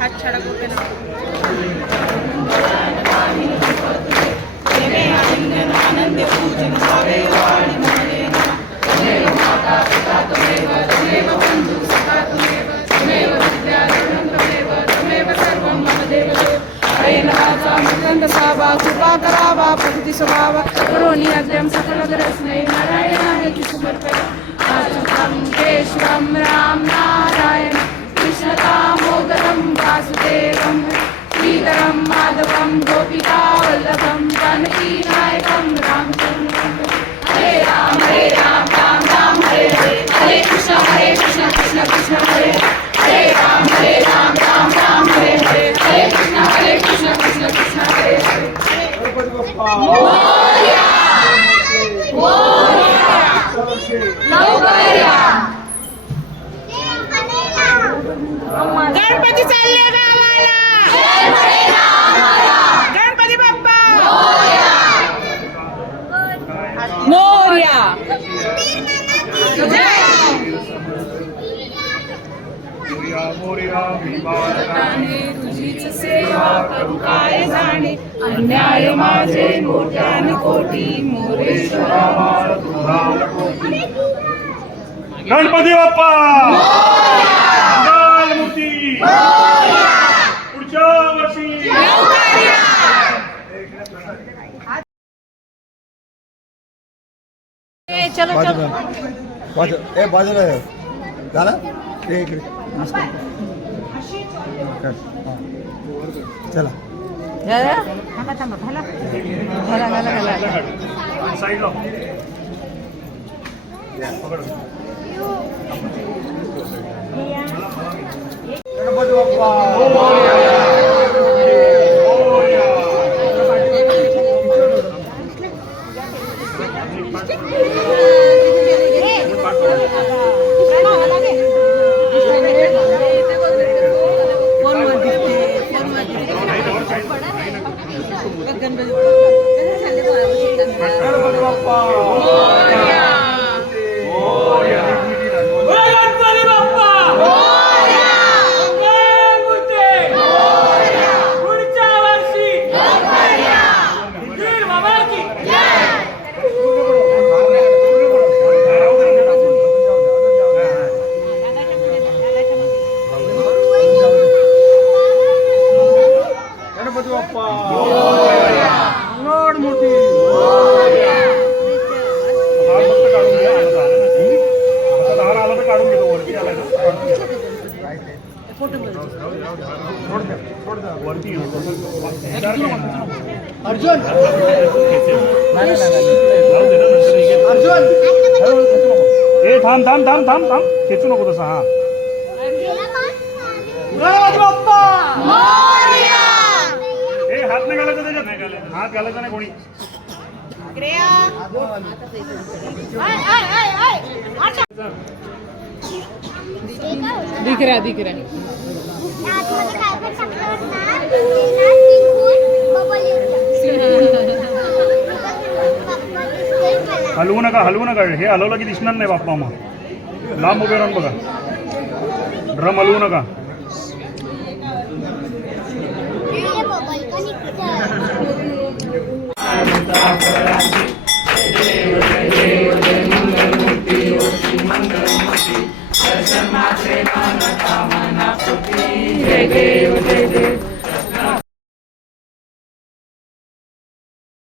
हात छाडा करते ना आनंद पूजन भावे वाणी ममदेन तमेव माता पिता तमेव तमेव बंधु सखा तमेव विद्याधरं तमेव सर्वं मम देवदेव हरे नमाचा मकरंद सावा कृपा करावा प्रकृती स्वभावा करोनी अद्यं सकलग्रस्मै नारायणाय समर्पयामि अच्युतं केशवं राम नारायण कृष्ण दामोदरं वासुदेवं श्रीधरं माधवं गोपिका वल्लभं जानकी नायकं रामचन्द्रं हरे राम राम राम हरे हरे हरे कृष्ण कृष्ण कृष्ण हरे हरे राम राम हरे हरे हरे कृष्ण कृष्ण कृष्ण हरे हरे मोरया मोरया नवकर्या गणपती चालले गावाला गणपती बाप्पा मोरया तुझीच सेवा करू काय जाणे अन्याय माझे कोट्यान कोटी मोरेश्वरा गणपती बाप्पा मूर्ती पुढच्या वर्षी चलो चलो बाजूला झाला ते इकडे चला थांबा थांबा घाला घाला घाला घाला साईडला गणपती बाप्पा लोड मोठी आला तर काढून घेतो वरती आलाय ना वरती अर्जुन ए थांब थांब थांब थांब थांब खेचू नको तसा हा ए हात नाही घालायचा त्याच्यात हात घालायचा नाही कोणी दिख रहा हलवू नका हे हलवलं की दिसणार नाही बाप्पा मग लांब उभे राहून बघा ड्रम हलवू नका